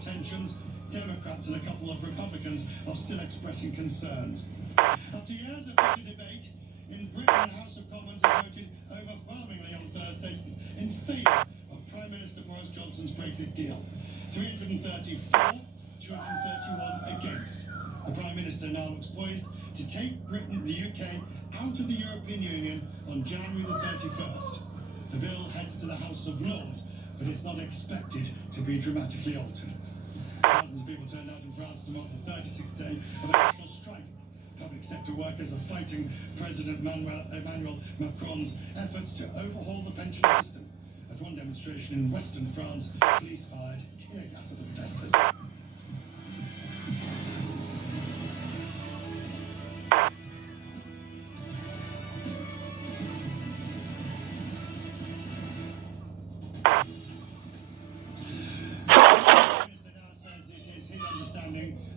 of tensions, Democrats and a couple of Republicans are still expressing concerns. After years of bitter debate, in Britain, the House of Commons have voted overwhelmingly on Thursday in favour of Prime Minister Boris Johnson's Brexit deal. 334, 231 against. The Prime Minister now looks poised to take Britain, the UK, out of the European Union on January the 31st. The bill heads to the House of Lords, but it's not expected to be dramatically altered. Thousands of people turned out in France to mark the 36th day of a national strike. Public sector workers are fighting President Emmanuel Macron's efforts to overhaul the pension system. At one demonstration in western France, police fired tear gas at the protesters.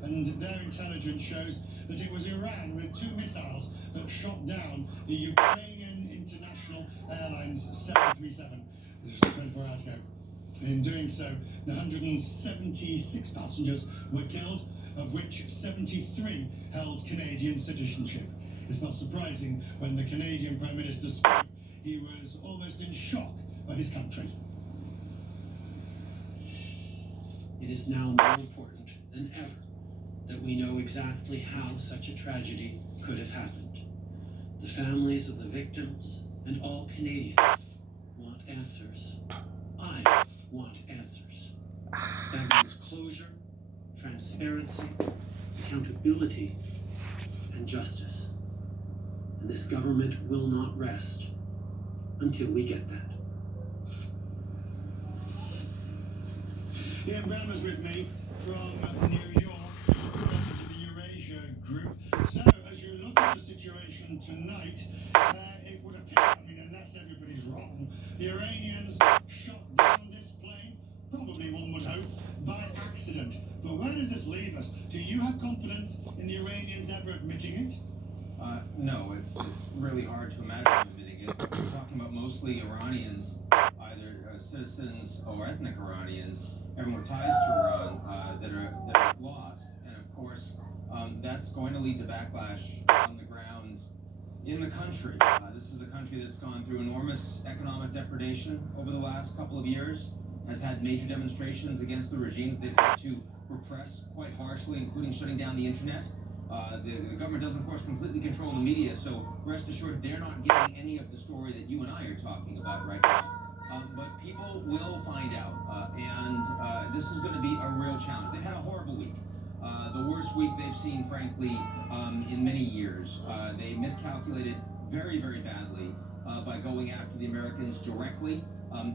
And their intelligence shows that it was Iran with 2 missiles that shot down the Ukrainian International Airlines 737. This was 24 hours ago. In doing so, 176 passengers were killed, of which 73 held Canadian citizenship. It's not surprising when the Canadian Prime Minister spoke, he was almost in shock for his country. It is now more important than ever that we know exactly how such a tragedy could have happened. The families of the victims and all Canadians want answers. I want answers. That means closure, transparency, accountability, and justice. And this government will not rest until we get that. Ian Brown was with me from New York, president of the Eurasia Group. So, as you look at the situation tonight, it would appear, unless everybody's wrong, the Iranians shot down this plane, probably one would hope, by accident. But where does this leave us? Do you have confidence in the Iranians ever admitting it? No, it's really hard to imagine admitting it. We're talking about mostly Iranians, either citizens or ethnic Iranians, everyone with ties to Iran that are lost. And of course, that's going to lead to backlash on the ground in the country. This is a country that's gone through enormous economic depredation over the last couple of years, has had major demonstrations against the regime that they've had to repress quite harshly, including shutting down the internet. The government does, of course, completely control the media, so rest assured they're not getting any of the story that you and I are talking about right now. But people will find out, and this is going to be a real challenge. They've had a horrible week, the worst week they've seen, frankly, in many years. They miscalculated very, very badly by going after the Americans directly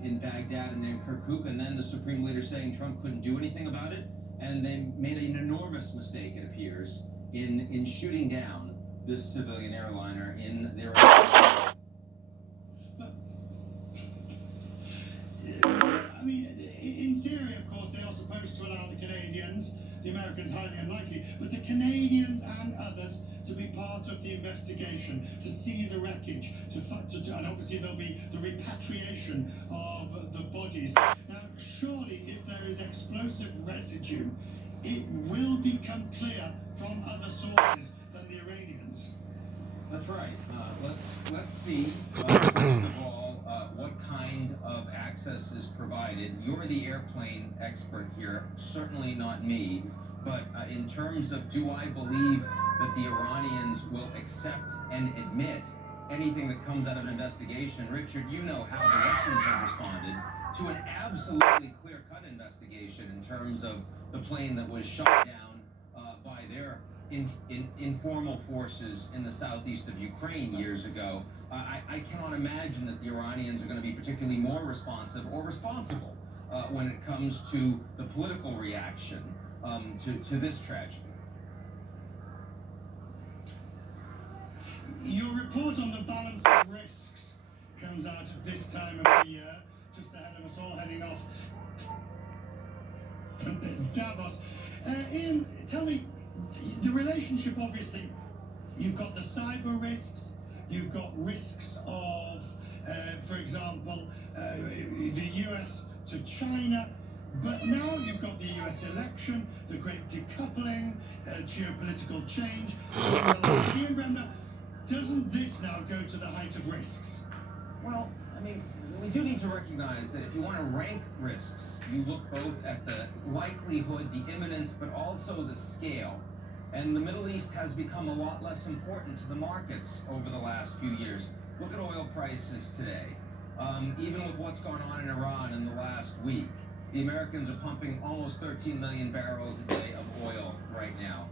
in Baghdad and then Kirkuk, and then the Supreme Leader saying Trump couldn't do anything about it. And they made an enormous mistake, it appears, in shooting down this civilian airliner in their in theory, of course, they are supposed to allow the Canadians, the Americans highly unlikely, but the Canadians and others to be part of the investigation, to see the wreckage, and obviously there'll be the repatriation of the bodies. Now, surely, if there is explosive residue, it will become clear from other sources than the Iranians. That's right. Let's see, first of all, what kind of access is provided. You're the airplane expert here, certainly not me. But in terms of do I believe that the Iranians will accept and admit anything that comes out of an investigation, Richard, you know how the Russians have responded to an absolutely clear-cut investigation in terms of the plane that was shot down by their informal forces in the southeast of Ukraine years ago. I cannot imagine that the Iranians are going to be particularly more responsive or responsible when it comes to the political reaction to this tragedy. Your report on the balance of risks comes out at this time of the year, just ahead of us all heading off Davos. Ian, tell me, the relationship, obviously, you've got the cyber risks, you've got risks of, for example, the US to China, But now you've got the US election, the great decoupling, geopolitical change. Ian Bremner, doesn't this now go to the height of risks? Well, I mean, we do need to recognize that if you want to rank risks, you look both at the likelihood, the imminence, but also the scale. And the Middle East has become a lot less important to the markets over the last few years. Look at oil prices today. Even with what's gone on in Iran in the last week, the Americans are pumping almost 13 million barrels a day of oil right now.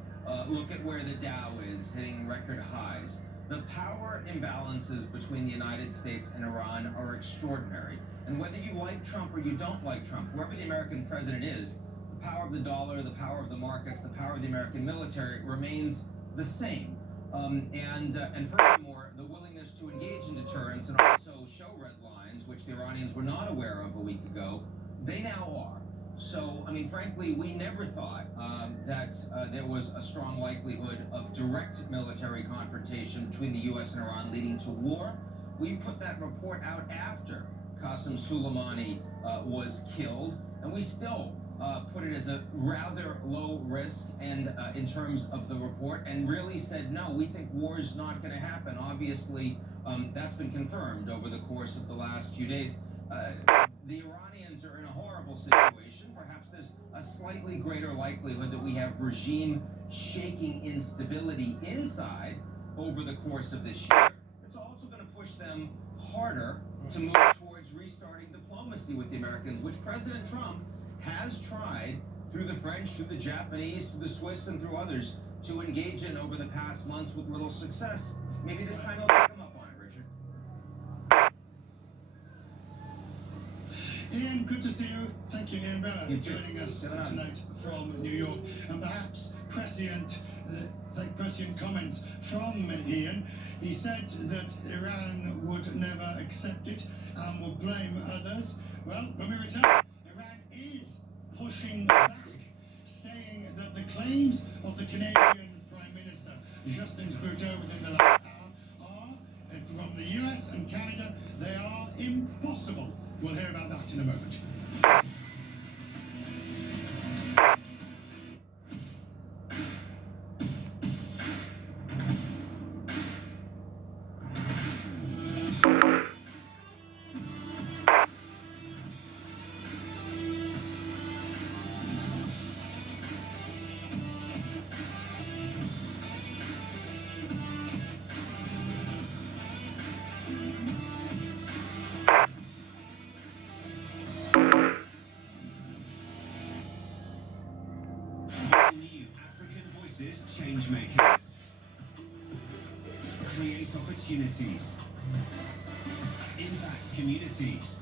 Look at where the Dow is, hitting record highs. The power imbalances between the United States and Iran are extraordinary. And whether you like Trump or you don't like Trump, whoever the American president is, the power of the dollar, the power of the markets, the power of the American military remains the same. And furthermore, the willingness to engage in deterrence and also show red lines, which the Iranians were not aware of a week ago, they now are. So, I mean, frankly, we never thought that there was a strong likelihood of direct military confrontation between the U.S. and Iran leading to war. We put that report out after Qasem Soleimani was killed, and we still put it as a rather low risk and in terms of the report, and really said, no, we think war is not going to happen. Obviously, that's been confirmed over the course of the last few days. The Iranians are in a horrible situation. Perhaps there's a slightly greater likelihood that we have regime-shaking instability inside over the course of this year. It's also going to push them harder to move towards restarting diplomacy with the Americans, which President Trump has tried through the French, through the Japanese, through the Swiss, and through others to engage in over the past months with little success. Maybe this time he'll take them up on it, Richard. Ian, good to see you. Thank you, Ian Bremner, You too. joining us tonight from New York. And perhaps prescient comments from Ian. He said that Iran would never accept it and would blame others. Well, when we return, Iran is pushing back, saying that the claims of the Canadian Prime Minister, Justin Trudeau, within the last hour are, from the US and Canada, they are impossible. We'll hear about that in a moment. New African Voices Changemakers. Create opportunities. Impact communities.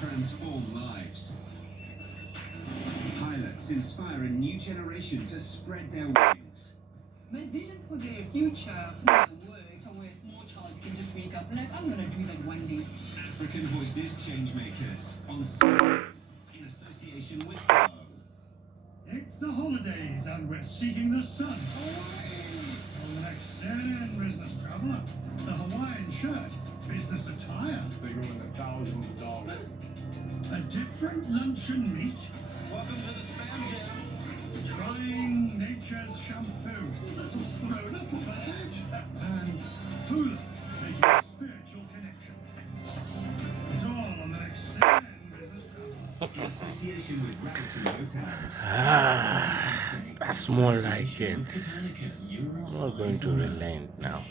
Transform lives. Pilots inspire a new generation to spread their wings. My vision for the future, for my work, where a small child can just wake up and like, I'm gonna do that one day. African Voices Changemakers on Sunday in association with Hello. It's the holidays and we're seeking the sun. On the next CNN Business Traveler, the Hawaiian shirt, business attire, They go in the thousands of dollars. a different luncheon meat, Welcome to the Spam Jam. trying nature's shampoo, that's all thrown up on the head, and hula, making a spiritual connection. It's all on the next CNN Business Traveler. In association with Radisson Hotels. That's more like it. I'm not going to relent now.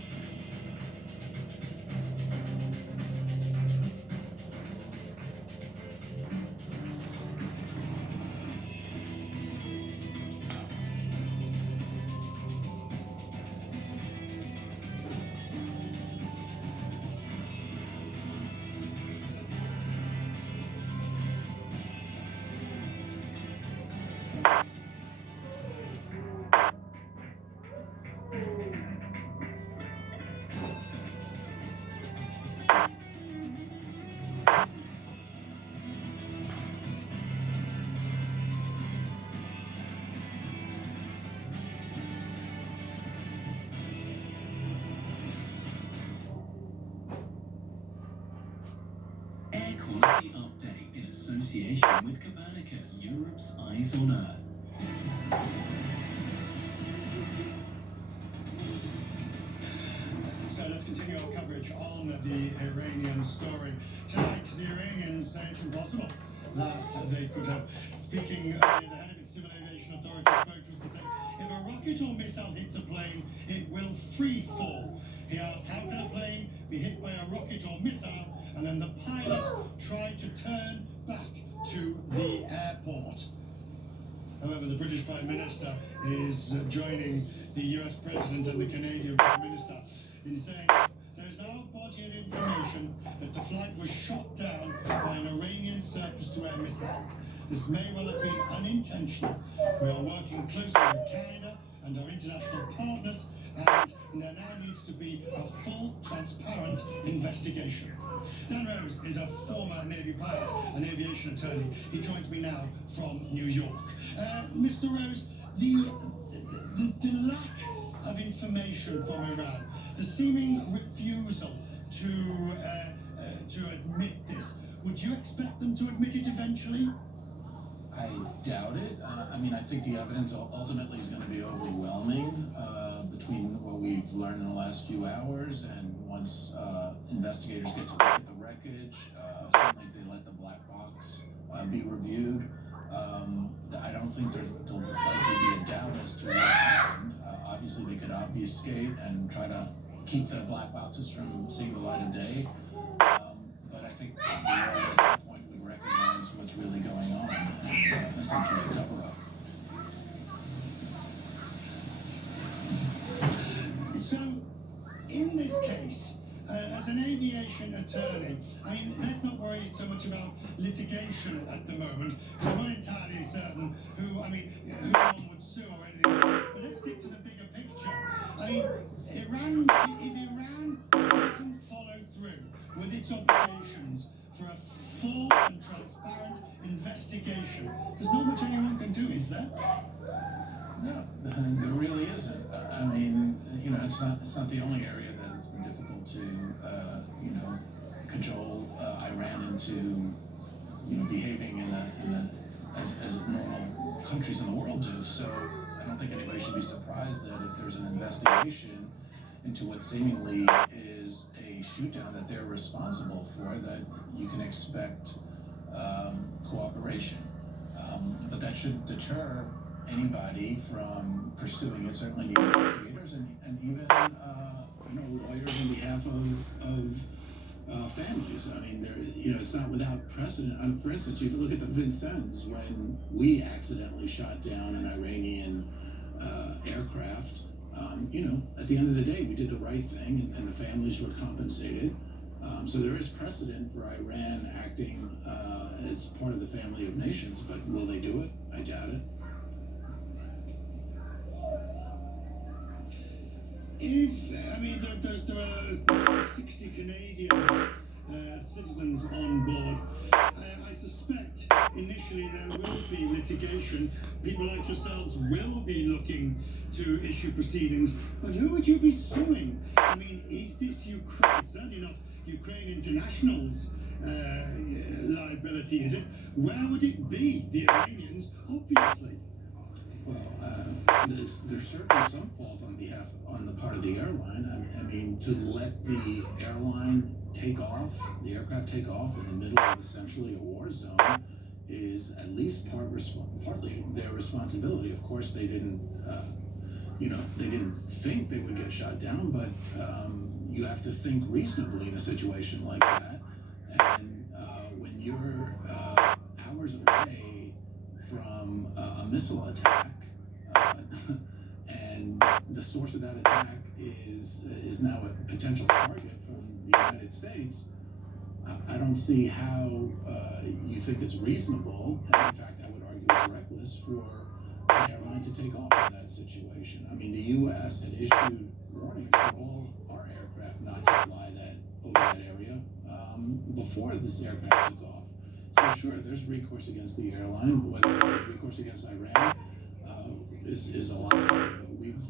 association with Copernicus, Europe's eyes on Earth. So let's continue our coverage on the Iranian story. Tonight, the Iranians say it's impossible that they could have. Speaking earlier, the head of its civil aviation authority spoke to us to say, if a rocket or missile hits a plane, it will free fall. He asked, how can a plane be hit by a rocket or missile, and then the pilot tried to turn back to the airport? However, the British Prime Minister is joining the US President and the Canadian Prime Minister in saying there is now a body of information that the flight was shot down by an Iranian surface-to-air missile. This may well have been unintentional. We are working closely with Canada and our international partners, and there now needs to be a full, transparent investigation. Dan Rose is a former Navy pilot, an aviation attorney. He joins me now from New York. Mr. Rose, the lack of information from Iran, the seeming refusal to admit this, would you expect them to admit it eventually? I doubt it. I mean, I think the evidence ultimately is going to be overwhelming between what we've learned in the last few hours and once investigators get to look at the wreckage, certainly if they let the black box be reviewed. I don't think there'll likely be a doubt as to what happened. Obviously, they could obfuscate and try to keep the black boxes from seeing the light of day. But I think we all at that point would recognize what's really going on and essentially cover up. So, in this case, as an aviation attorney, I mean, let's not worry so much about litigation at the moment, because I'm not entirely certain who one would sue or anything. But let's stick to the bigger picture. I mean, if Iran doesn't follow through with its obligations for a full and transparent investigation, there's not much anyone can do, is there? No, there really isn't. I mean, it's not the only area that it's been difficult to, cajole Iran into, behaving as normal countries in the world do. So I don't think anybody should be surprised that if there's an investigation into what seemingly is a shoot-down that they're responsible for, that you can expect cooperation. But that should deter anybody from pursuing it, certainly the investigators and even lawyers on behalf of families. I mean, it's not without precedent. For instance, you look at the Vincennes when we accidentally shot down an Iranian aircraft. At the end of the day, we did the right thing, and the families were compensated. So there is precedent for Iran acting as part of the family of nations, but will they do it? I doubt it. There are 60 Canadian citizens on board. I suspect initially there will be litigation. People like yourselves will be looking to issue proceedings. But who would you be suing? I mean, is this Ukraine? Certainly not Ukraine International's liability, is it? Where would it be? The Iranians, obviously. Well, there's certainly some fault on the part of the airline. I mean, to let the airline take off, the aircraft take off in the middle of essentially a war zone is at least partly their responsibility. Of course, they didn't think they would get shot down, but you have to think reasonably in a situation like that. And when you're hours away from a missile attack, and the source of that attack is now a potential target from the United States, I don't see how you think it's reasonable, and in fact I would argue it's reckless for an airline to take off in that situation. I mean, the U.S. had issued warnings for all our aircraft not to fly over that area before this aircraft took off. So sure, there's recourse against the airline, but whether there's recourse against Iran is a lot harder, but we've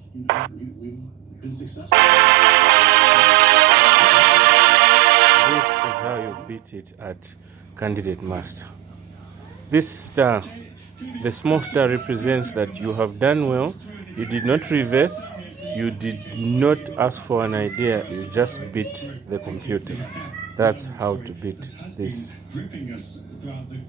been successful. This is how you beat it at Candidate Master. This star, the small star, represents that you have done well. You did not reverse. You did not ask for an idea. You just beat the computer. That's how to beat this. Gripping us throughout the